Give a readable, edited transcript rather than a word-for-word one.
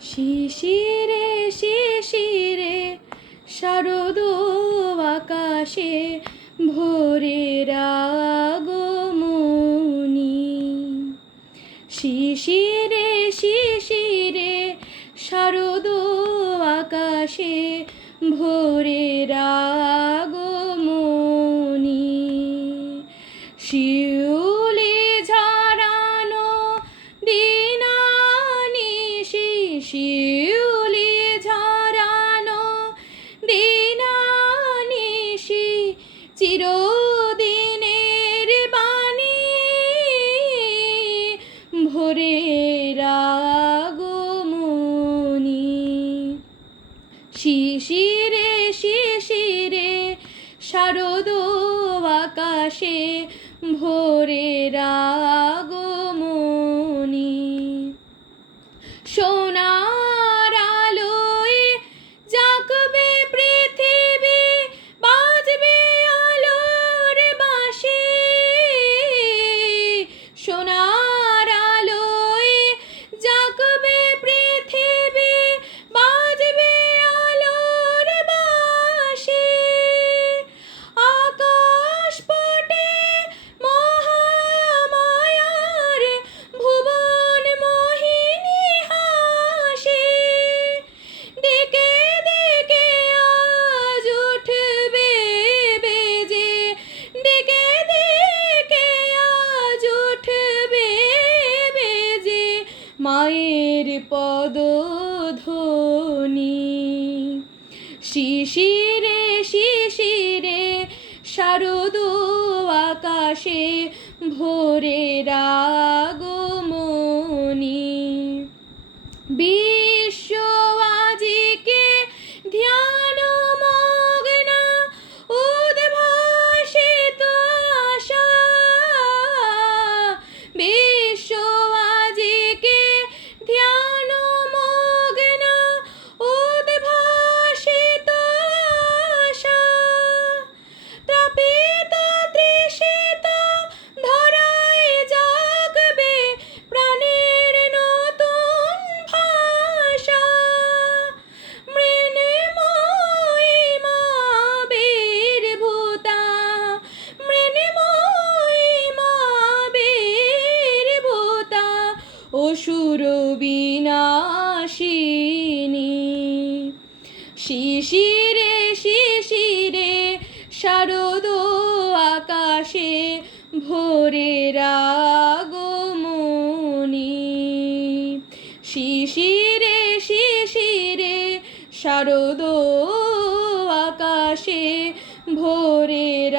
শিশিরে শিশিরে শারদ আকাশে ভোরের আগমনী। শিশিরে শিশিরে শারদ আকাশে ভোরের আগমনী। শিউলি ঝরানো দিনানিশি, শিউলি ঝরানো দিনানিশি চিরদিনের বাণী ভোরের আগমনী। শিশিরে শিশিরে শারদ আকাশে ভোরের আগমনী। সোনার আলোয় জাগবে পৃথিবী, বাজবে আলোর বাঁশি। সোনার আলোয় জাগবে পৃথিবী, বাজবে আলোর বাঁশি। আকাশ পটে মহামায়ার ভুবন মোহিনী হাসি। দিকে দিকে আজ উঠবে বেজে, দিকে দিকে আজ উঠবে বেজে মায়ের পদধ্বনি। শিশিরে শিশিরে শারদ আকাশে ভোরের আগমনী। বিশ্ব আজিকে ধ্যান মগ্ন উদ্ভাসিত আশা। বিশ্ব আজিকে ধ্যান মগ্ন উদ্ভাসিত আশা। তাপিত তৃষিত ধরায় জাগবে প্রাণের নতুন ভাষা। মৃন্ময়ী মা বীরভূতা, মৃন্ময়ী মা বীরভূতা অসুর বিনাশিনী। শিশিরে শিশিরে শারদ আকাশে ভোরের আগমনী। শিশিরে শিশিরে শারদ আকাশে ভোরের